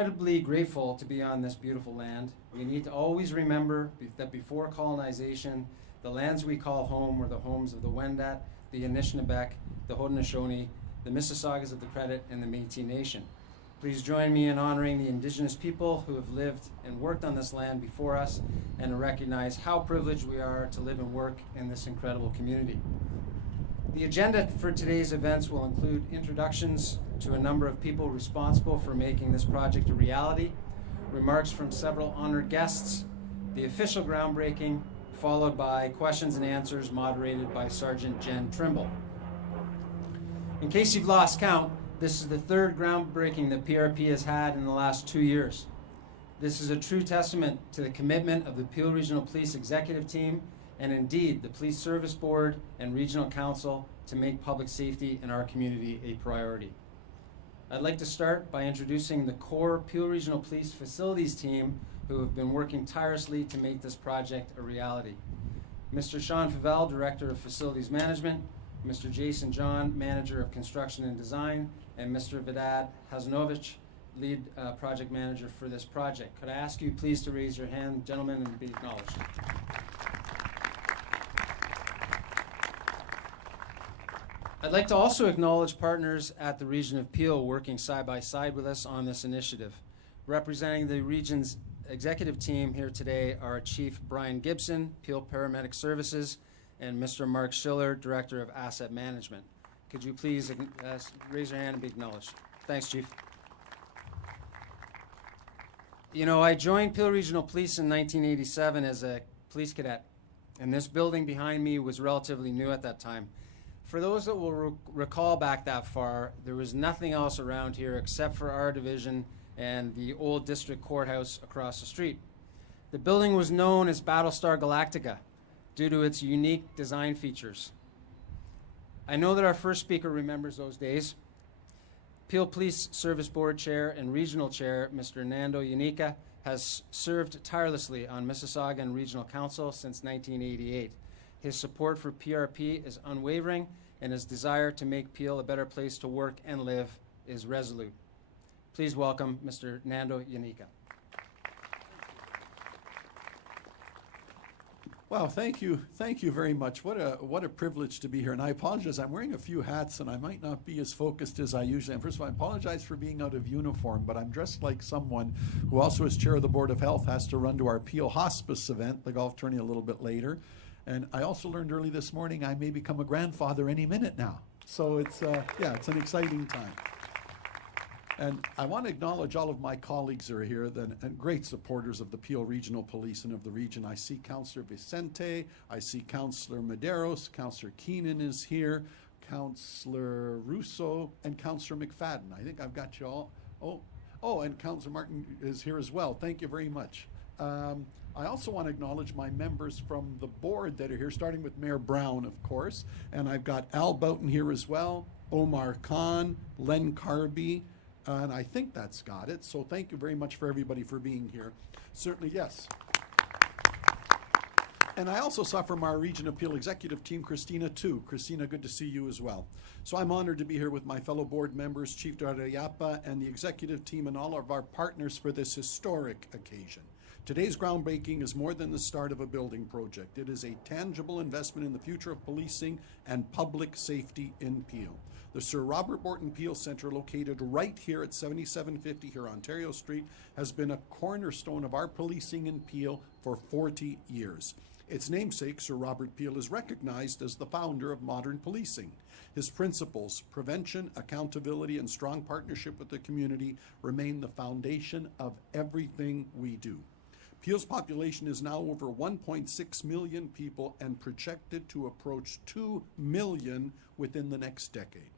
Incredibly grateful to be on this beautiful land. We need to always remember that before colonization, the lands we call home were the homes of the Wendat, the Anishinaabe, the Haudenosaunee, the Mississaugas of the Credit, and the Métis Nation. Please join me in honoring the Indigenous people who have lived and worked on this land before us, and to recognize how privileged we are to live and work in this incredible community. The agenda for today's events will include introductions to a number of people responsible for making this project a reality, remarks from several honored guests, the official groundbreaking, followed by questions and answers moderated by Sergeant Jen Trimble. In case you've lost count, this is the third groundbreaking that PRP has had in the last 2 years. This is a true testament to the commitment of the Peel Regional Police Executive Team and indeed the Police Service Board and Regional Council to make public safety in our community a priority. I'd like to start by introducing the core Peel Regional Police Facilities team who have been working tirelessly to make this project a reality. Mr. Sean Favell, Director of Facilities Management, Mr. Jason John, Manager of Construction and Design, and Mr. Vedad Hazanovich, Lead Project Manager for this project. Could I ask you please to raise your hand, gentlemen, and be acknowledged. I'd like to also acknowledge partners at the Region of Peel working side by side with us on this initiative. Representing the region's executive team here today are Chief Brian Gibson, Peel Paramedic Services, and Mr. Mark Schiller, Director of Asset Management. Could you please raise your hand and be acknowledged? Thanks, Chief. You know, I joined Peel Regional Police in 1987 as a police cadet, and this building behind me was relatively new at that time. For those that will recall back that far, there was nothing else around here except for our division and the old district courthouse across the street. The building was known as Battlestar Galactica due to its unique design features. I know that our first speaker remembers those days. Peel Police Service Board Chair and Regional Chair, Mr. Nando Yanika, has served tirelessly on Mississauga and Regional Council since 1988. His support for PRP is unwavering, and his desire to make Peel a better place to work and live is resolute. Please welcome Mr. Nando Yanika. Wow, thank you very much. What a privilege to be here. And I apologize, I'm wearing a few hats and I might not be as focused as I usually am. First of all, I apologize for being out of uniform, but I'm dressed like someone who also as chair of the Board of Health has to run to our Peel Hospice event, the golf tourney, a little bit later. And I also learned early this morning I may become a grandfather any minute now. So it's it's an exciting time. And I want to acknowledge all of my colleagues who are here and great supporters of the Peel Regional Police and of the region. I see Councillor Vicente, I see Councillor Medeiros, Councillor Keenan is here, Councillor Russo, and Councillor McFadden. I think I've got you all. Oh, and Councillor Martin is here as well. Thank you very much. I also want to acknowledge my members from the board that are here, starting with Mayor Brown, of course. And I've got Al Boughton here as well, Omar Khan, Len Carby, and I think that's got it. So thank you very much for everybody for being here. Certainly, yes. And I also saw from our Region of Peel executive team, Christina, too. Christina, good to see you as well. So I'm honored to be here with my fellow board members, Chief Darayapa, and the executive team and all of our partners for this historic occasion. Today's groundbreaking is more than the start of a building project. It is a tangible investment in the future of policing and public safety in Peel. The Sir Robert Borton Peel Centre, located right here at 7750 here Ontario Street, has been a cornerstone of our policing in Peel for 40 years. Its namesake, Sir Robert Peel, is recognized as the founder of modern policing. His principles, prevention, accountability, and strong partnership with the community remain the foundation of everything we do. Peel's population is now over 1.6 million people and projected to approach 2 million within the next decade.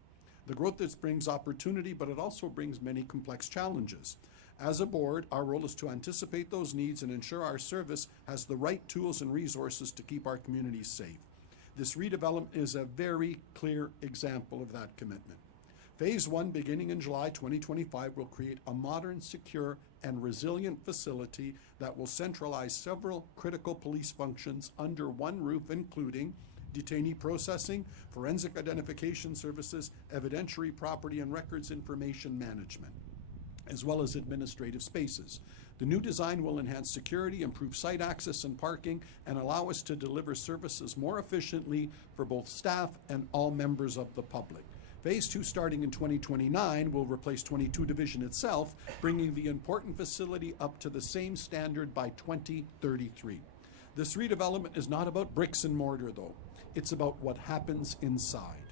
The growth this brings opportunity, but it also brings many complex challenges. As a board, our role is to anticipate those needs and ensure our service has the right tools and resources to keep our communities safe. This redevelopment is a very clear example of that commitment. Phase 1, beginning in July 2025, will create a modern, secure, and resilient facility that will centralize several critical police functions under one roof, including detainee processing, forensic identification services, evidentiary property and records information management. as well as administrative spaces. The new design will enhance security, improve site access and parking, and allow us to deliver services more efficiently for both staff and all members of the public. Phase 2, starting in 2029, will replace 22 Division itself, bringing the important facility up to the same standard by 2033. This redevelopment is not about bricks and mortar, though. It's about what happens inside.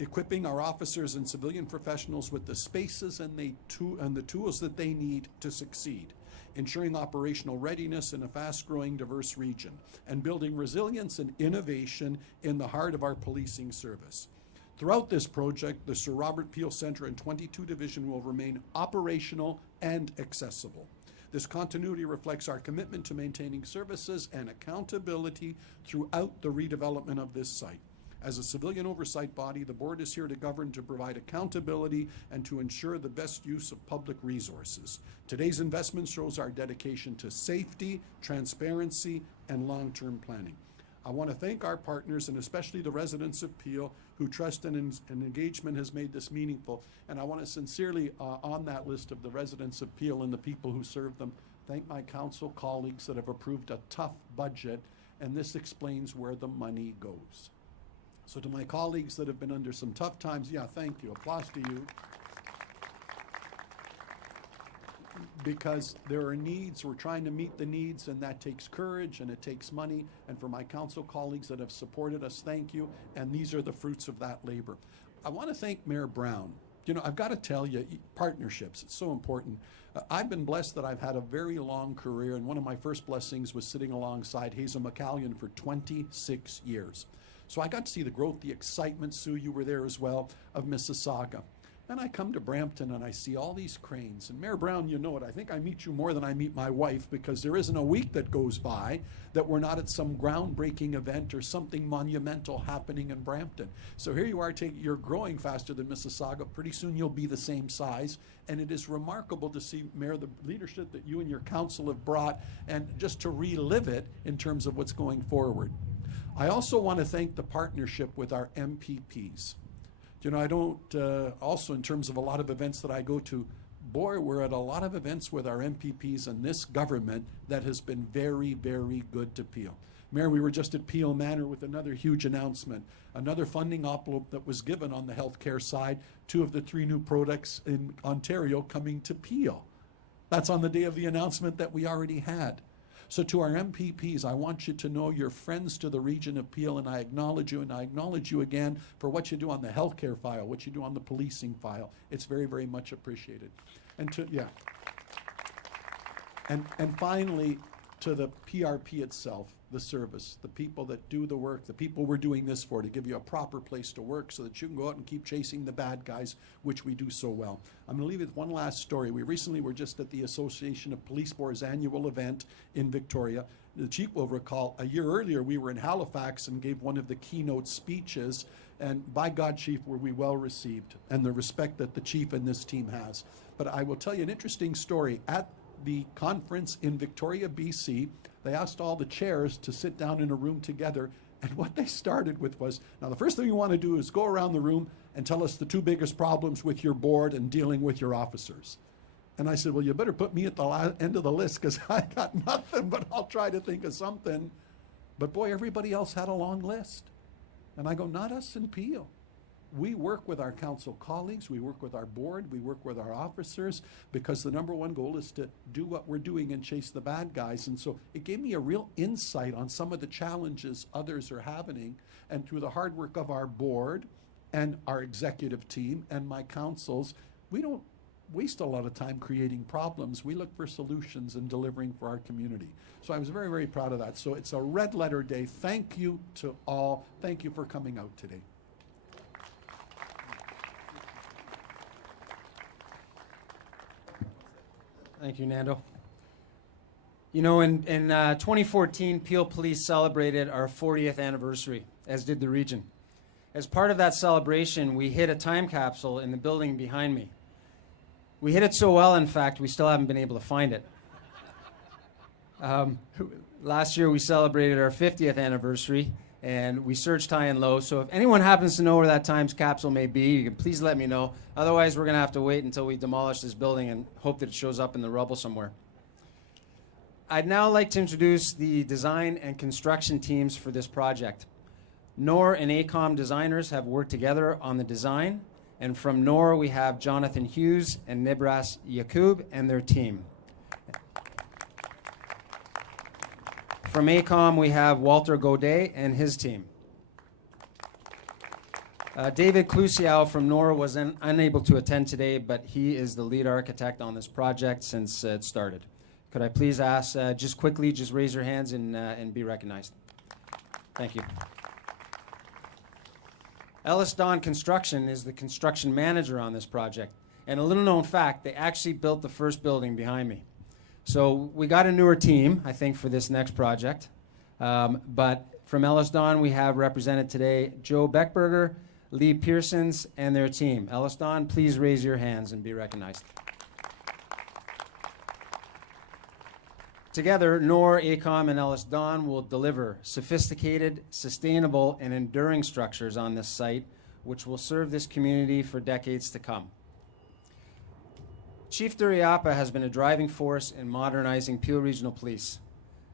Equipping our officers and civilian professionals with the spaces and the tools that they need to succeed, ensuring operational readiness in a fast-growing, diverse region, and building resilience and innovation in the heart of our policing service. Throughout this project, the Sir Robert Peel Centre and 22 Division will remain operational and accessible. This continuity reflects our commitment to maintaining services and accountability throughout the redevelopment of this site. As a civilian oversight body, the board is here to govern, to provide accountability, and to ensure the best use of public resources. Today's investment shows our dedication to safety, transparency, and long-term planning. I want to thank our partners, and especially the residents of Peel, who trust and engagement has made this meaningful. And I want to sincerely, on that list of the residents of Peel and the people who serve them, thank my council colleagues that have approved a tough budget, and this explains where the money goes. So to my colleagues that have been under some tough times, yeah, thank you. Applause to you. Because there are needs, we're trying to meet the needs, and that takes courage and it takes money. And for my council colleagues that have supported us, thank you. And these are the fruits of that labor. I want to thank Mayor Brown. You know, I've got to tell you, partnerships, it's so important. I've been blessed that I've had a very long career, and one of my first blessings was sitting alongside Hazel McCallion for 26 years. So I got to see the growth, the excitement, Sue, you were there as well, of Mississauga. And I come to Brampton and I see all these cranes. And Mayor Brown, you know it, I think I meet you more than I meet my wife, because there isn't a week that goes by that we're not at some groundbreaking event or something monumental happening in Brampton. So here you are, you're growing faster than Mississauga. Pretty soon you'll be the same size. And it is remarkable to see, Mayor, the leadership that you and your council have brought, and just to relive it in terms of what's going forward. I also want to thank the partnership with our MPPs. You know, I don't, also in terms of a lot of events that I go to, boy, we're at a lot of events with our MPPs and this government that has been very, very good to Peel. Mayor, we were just at Peel Manor with another huge announcement, another funding envelope that was given on the healthcare side, 2 of the 3 new products in Ontario coming to Peel. That's on the day of the announcement that we already had. So to our MPPs, I want you to know you're friends to the region of Peel, and I acknowledge you, and I acknowledge you again for what you do on the healthcare file, what you do on the policing file. It's very, very much appreciated. And to, yeah. And finally, to the PRP itself, the service, the people that do the work, the people we're doing this for, to give you a proper place to work so that you can go out and keep chasing the bad guys, which we do so well. I'm going to leave you with one last story. We recently were just at the Association of Police Boards annual event in Victoria. The chief will recall, a year earlier we were in Halifax and gave one of the keynote speeches, and by God, Chief, were we well received, and the respect that the chief and this team has. But I will tell you an interesting story. At the conference in Victoria, BC, they asked all the chairs to sit down in a room together, and what they started with was, now the first thing you want to do is go around the room and tell us the 2 biggest problems with your board and dealing with your officers. And I said, well, you better put me at the end of the list, because I got nothing, but I'll try to think of something. But boy, everybody else had a long list. And I go, not us in Peel. We work with our council colleagues, we work with our board, we work with our officers, because the #1 goal is to do what we're doing and chase the bad guys. And so it gave me a real insight on some of the challenges others are having. And through the hard work of our board and our executive team and my councils, we don't waste a lot of time creating problems. We look for solutions and delivering for our community. So I was very, very proud of that. So it's a red letter day. Thank you to all. Thank you for coming out today. Thank you, Nando. You know, in 2014, Peel Police celebrated our 40th anniversary, as did the region. As part of that celebration, we hid a time capsule in the building behind me. We hid it so well, in fact, we still haven't been able to find it. Last year, we celebrated our 50th anniversary, and we searched high and low. So if anyone happens to know where that time capsule may be, you can please let me know. Otherwise, we're going to have to wait until we demolish this building and hope that it shows up in the rubble somewhere. I'd now like to introduce the design and construction teams for this project. NOR and AECOM designers have worked together on the design, and from NOR we have Jonathan Hughes and Nibras Yacoub and their team. From AECOM we have Walter Godet and his team. David Clusiau from NOR was unable to attend today, but he is the lead architect on this project since it started. Could I please ask, just quickly, just raise your hands and be recognized. Thank you. Ellis Don Construction is the construction manager on this project. And a little known fact, they actually built the first building behind me. So we got a newer team, I think, for this next project. But from Ellis Don, we have represented today Joe Beckberger, Lee Pearsons, and their team. Ellis Don, please raise your hands and be recognized. Together, NOR, AECOM, and Ellis Don will deliver sophisticated, sustainable, and enduring structures on this site, which will serve this community for decades to come. Chief Duriapa has been a driving force in modernizing Peel Regional Police.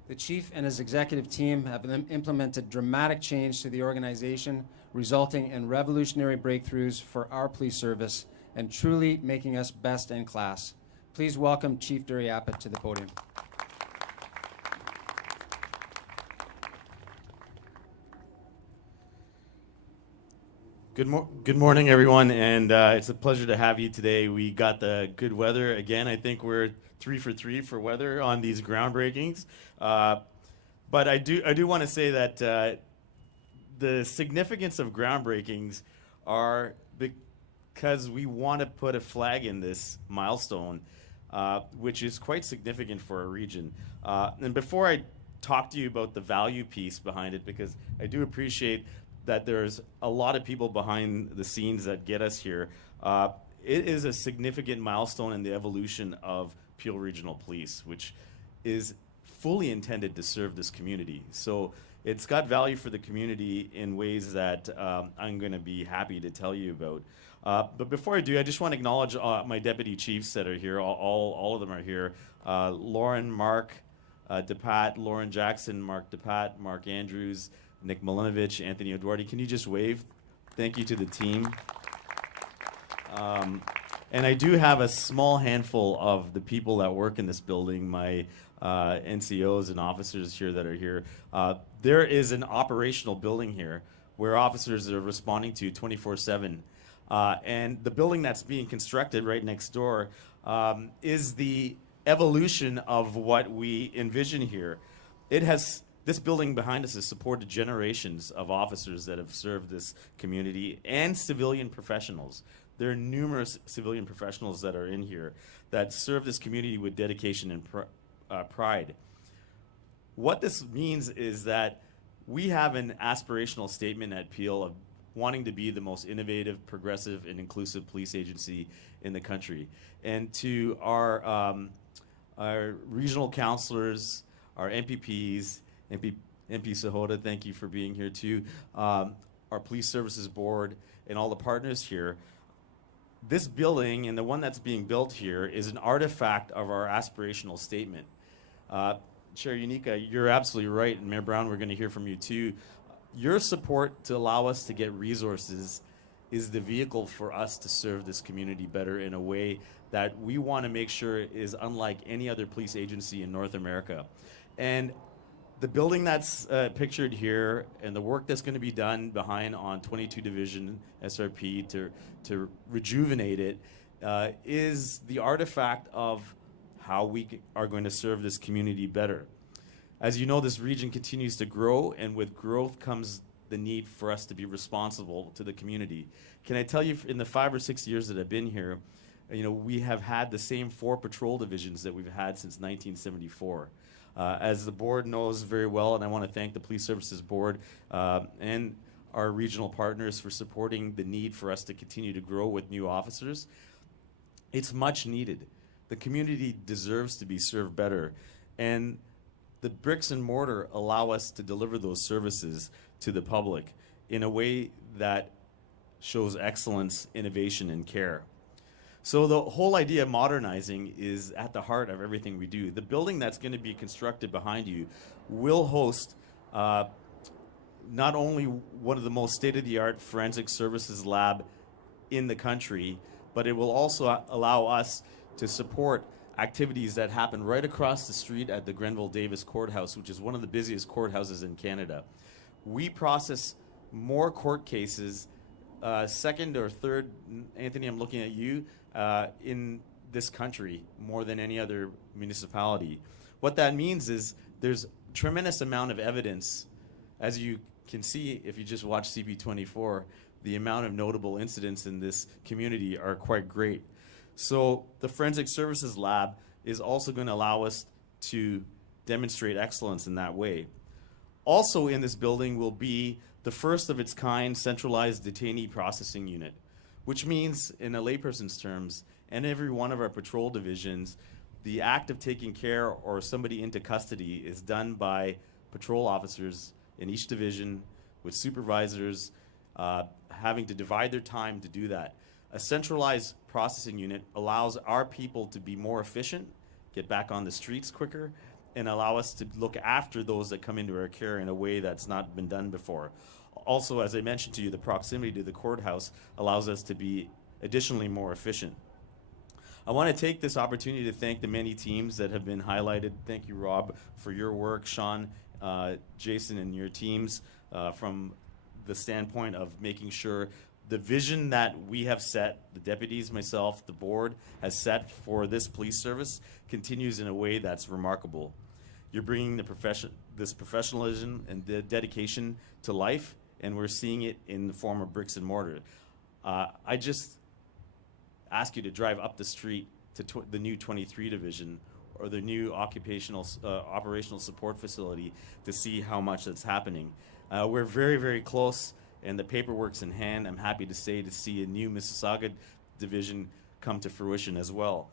The chief and his executive team have implemented dramatic change to the organization, resulting in revolutionary breakthroughs for our police service and truly making us best in class. Please welcome Chief Duriapa to the podium. Good morning, everyone, and it's a pleasure to have you today. We got the good weather again. I think we're 3 for 3 for weather on these groundbreakings. But I do want to say that the significance of groundbreakings are because we want to put a flag in this milestone, which is quite significant for our region. And before I talk to you about the value piece behind it, because I do appreciate that there's a lot of people behind the scenes that get us here. It is a significant milestone in the evolution of Peel Regional Police, which is fully intended to serve this community. So it's got value for the community in ways that I'm going to be happy to tell you about. But before I do, I just want to acknowledge my deputy chiefs that are here. All of them are here. Lauren, Mark DePat, Lauren Jackson, Mark DePat, Mark Andrews, Nick Milinovich, Anthony Eduardi. Can you just wave? Thank you to the team. And I do have a small handful of the people that work in this building, my NCOs and officers here that are here. There is an operational building here where officers are responding to 24/7. And the building that's being constructed right next door is the evolution of what we envision here. This building behind us has supported generations of officers that have served this community and civilian professionals. There are numerous civilian professionals that are in here that serve this community with dedication and pride. What this means is that we have an aspirational statement at Peel of wanting to be the most innovative, progressive, and inclusive police agency in the country. And to our regional councillors, our MPPs, MP Sahota, thank you for being here too. Our Police Services Board and all the partners here. This building and the one that's being built here is an artifact of our aspirational statement. Chair Unica, you're absolutely right, and Mayor Brown, we're going to hear from you too. Your support to allow us to get resources is the vehicle for us to serve this community better in a way that we want to make sure is unlike any other police agency in North America. And the building that's pictured here and the work that's going to be done behind on 22 Division SRP to rejuvenate it is the artifact of how we are going to serve this community better. As you know, this region continues to grow, and with growth comes the need for us to be responsible to the community. Can I tell you, in the 5 or 6 years that I've been here, we have had the same 4 patrol divisions that we've had since 1974. As the board knows very well, and I want to thank the Police Services Board and our regional partners for supporting the need for us to continue to grow with new officers. It's much needed. The community deserves to be served better. And the bricks and mortar allow us to deliver those services to the public in a way that shows excellence, innovation, and care. So the whole idea of modernizing is at the heart of everything we do. The building that's going to be constructed behind you will host not only one of the most state-of-the-art forensic services lab in the country, but it will also allow us to support activities that happen right across the street at the Grenville Davis Courthouse, which is one of the busiest courthouses in Canada. We process more court cases, second or third, Anthony, I'm looking at you, in this country more than any other municipality. What that means is there's tremendous amount of evidence. As you can see, if you just watch CP24, the amount of notable incidents in this community are quite great. So the Forensic Services Lab is also going to allow us to demonstrate excellence in that way. Also in this building will be the first of its kind centralized detainee processing unit, which means, in a layperson's terms, in every one of our patrol divisions, the act of taking care or somebody into custody is done by patrol officers in each division with supervisors having to divide their time to do that. A centralized processing unit allows our people to be more efficient, get back on the streets quicker, and allow us to look after those that come into our care in a way that's not been done before. Also, as I mentioned to you, the proximity to the courthouse allows us to be additionally more efficient. I want to take this opportunity to thank the many teams that have been highlighted. Thank you, Rob, for your work, Sean, Jason, and your teams from the standpoint of making sure the vision that we have set, the deputies, myself, the board, has set for this police service continues in a way that's remarkable. You're bringing this professionalism and the dedication to life, and we're seeing it in the form of bricks and mortar. I just ask you to drive up the street to the new 23 division or the new operational support facility to see how much that's happening. We're very, very close, and the paperwork's in hand. I'm happy to say to see a new Mississauga division come to fruition as well.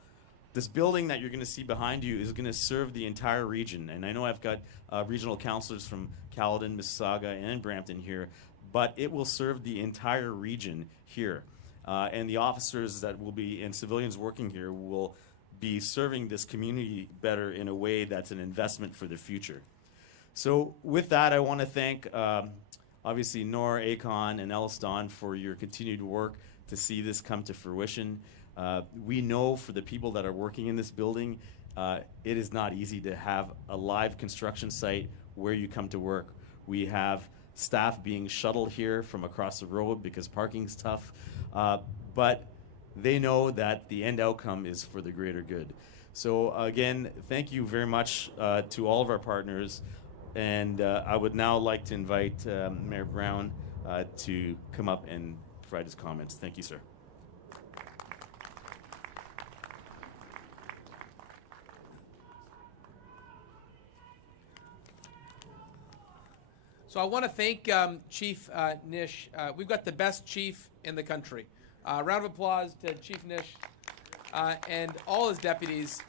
This building that you're going to see behind you is going to serve the entire region, and I know I've got regional councillors from Caledon, Mississauga, and Brampton here, but it will serve the entire region here. And the officers that will be, and civilians working here, will be serving this community better in a way that's an investment for the future. So with that, I want to thank obviously Nor, Akon, and Elliston for your continued work to see this come to fruition. We know for the people that are working in this building, it is not easy to have a live construction site where you come to work. We have staff being shuttled here from across the road because parking's tough, but they know that the end outcome is for the greater good. So again, thank you very much to all of our partners. And I would now like to invite Mayor Brown to come up and provide his comments. Thank you, sir. So I want to thank Chief Nish. We've got the best chief in the country. Round of applause to Chief Nish and all his deputies.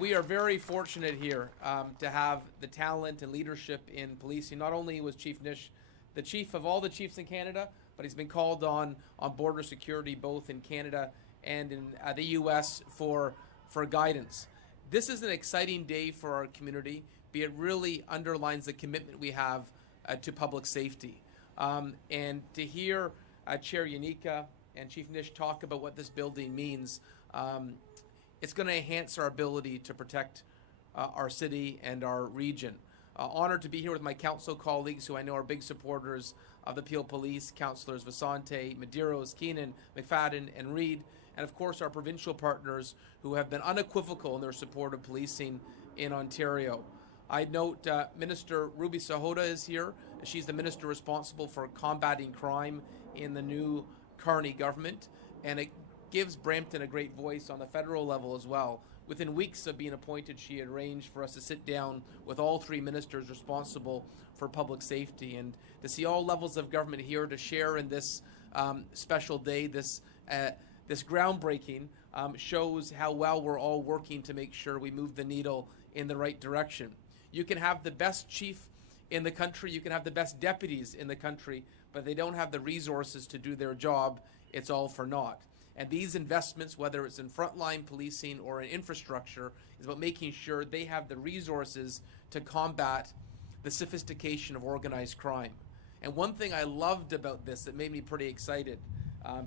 We are very fortunate here to have the talent and leadership in policing. Not only was Chief Nish the chief of all the chiefs in Canada, but he's been called on border security both in Canada and in the U.S. for guidance. This is an exciting day for our community. It really underlines the commitment we have to public safety. And to hear Chair Yanika and Chief Nish talk about what this building means, it's going to enhance our ability to protect our city and our region. Honored to be here with my council colleagues who I know are big supporters of the Peel Police, Councillors Vasante, Medeiros, Keenan, McFadden, and Reid, and of course our provincial partners who have been unequivocal in their support of policing in Ontario. I'd note Minister Ruby Sahota is here. She's the minister responsible for combating crime in the new Carney government, and it gives Brampton a great voice on the federal level as well. Within weeks of being appointed, she arranged for us to sit down with all three ministers responsible for public safety and to see all levels of government here to share in this special day. This groundbreaking shows how well we're all working to make sure we move the needle in the right direction. You can have the best chief in the country, you can have the best deputies in the country, but they don't have the resources to do their job, it's all for naught. And these investments, whether it's in frontline policing or in infrastructure, is about making sure they have the resources to combat the sophistication of organized crime. And one thing I loved about this that made me pretty excited,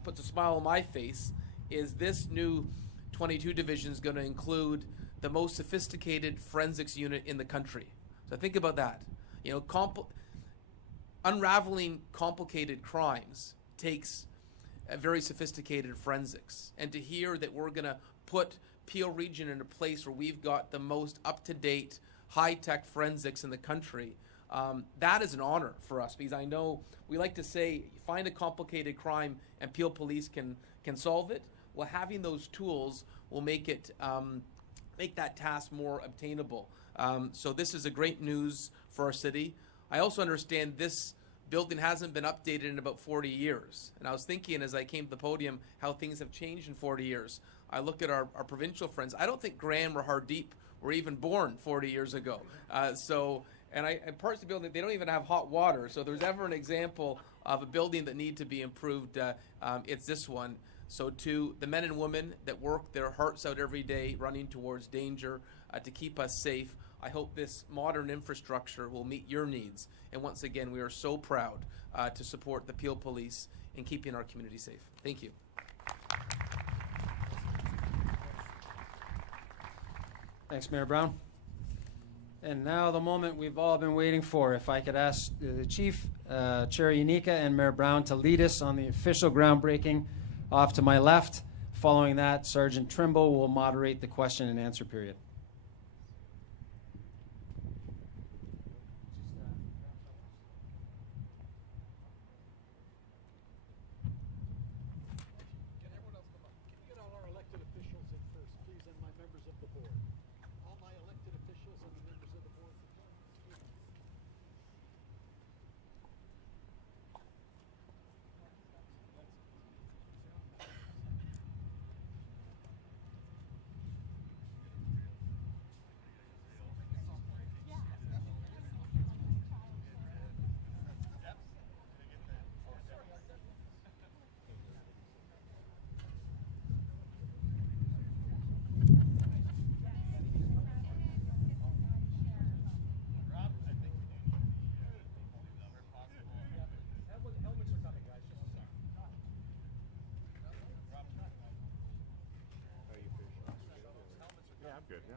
puts a smile on my face, is this new 22 division is going to include the most sophisticated forensics unit in the country. So think about that. You know, unraveling complicated crimes takes a very sophisticated forensics. And to hear that we're going to put Peel Region in a place where we've got the most up-to-date, high-tech forensics in the country, that is an honor for us, because I know we like to say, find a complicated crime and Peel Police can solve it. Well, having those tools will make it make that task more obtainable. So this is a great news for our city. I also understand this building hasn't been updated in about 40 years. And I was thinking as I came to the podium how things have changed in 40 years. I look at our provincial friends. I don't think Graham or Hardeep were even born 40 years ago. And parts of the building, they don't even have hot water. So if there's ever an example of a building that need to be improved, it's this one. So to the men and women that work their hearts out every day running towards danger to keep us safe, I hope this modern infrastructure will meet your needs. And once again, we are so proud to support the Peel Police in keeping our community safe. Thank you. Thanks, Mayor Brown. And now the moment we've all been waiting for. If I could ask the Chief, Chair Unica, and Mayor Brown to lead us on the official groundbreaking. Off to my left. Following that, Sergeant Trimble will moderate the question and answer period. Can everyone else come up? Can you get all our elected officials in first, please, and my members of the board? All my elected officials and the members of the board. Good, yeah.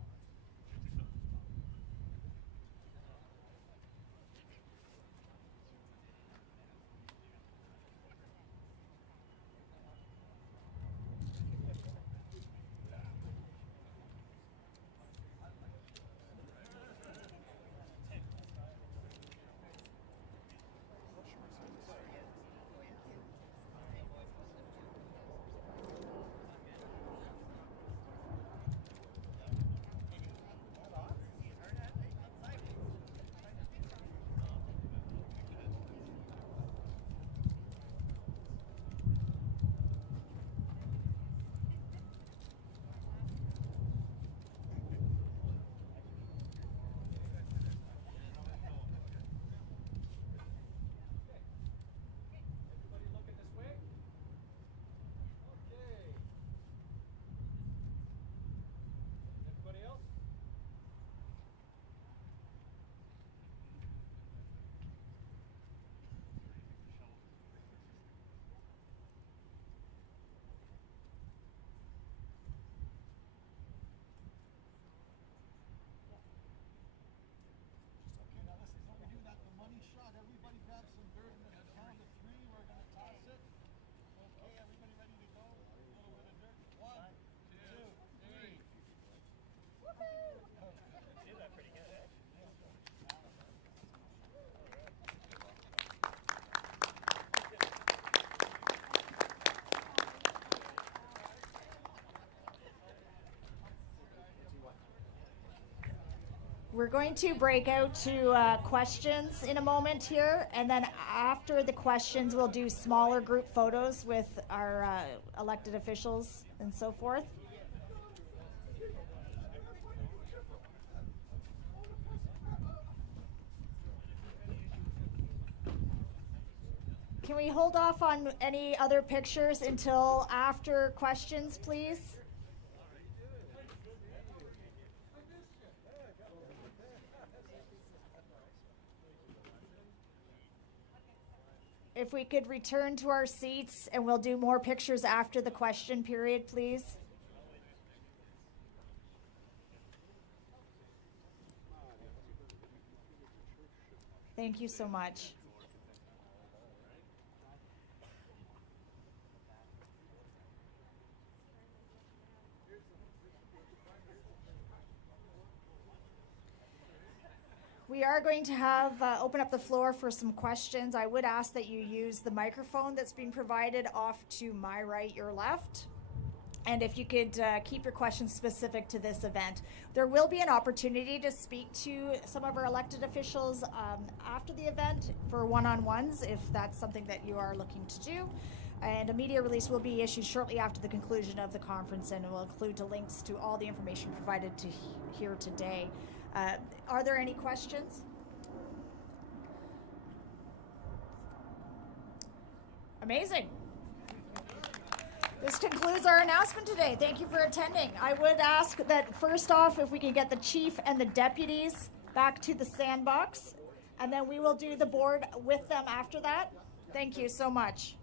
We're going to break out to questions in a moment here, and then after the questions, we'll do smaller group photos with our elected officials and so forth. Can we hold off on any other pictures until after questions, please? If we could return to our seats, and we'll do more pictures after the question period, please. Thank you so much. We are going to have open up the floor for some questions. I would ask that you use the microphone that's being provided off to my right, your left. And if you could keep your questions specific to this event. There will be an opportunity to speak to some of our elected officials after the event for one-on-ones, if that's something that you are looking to do. And a media release will be issued shortly after the conclusion of the conference, and it will include links to all the information provided to here today. Are there any questions? Amazing. This concludes our announcement today. Thank you for attending. I would ask that first off, if we can get the chief and the deputies back to the sandbox, and then we will do the board with them after that. Thank you so much.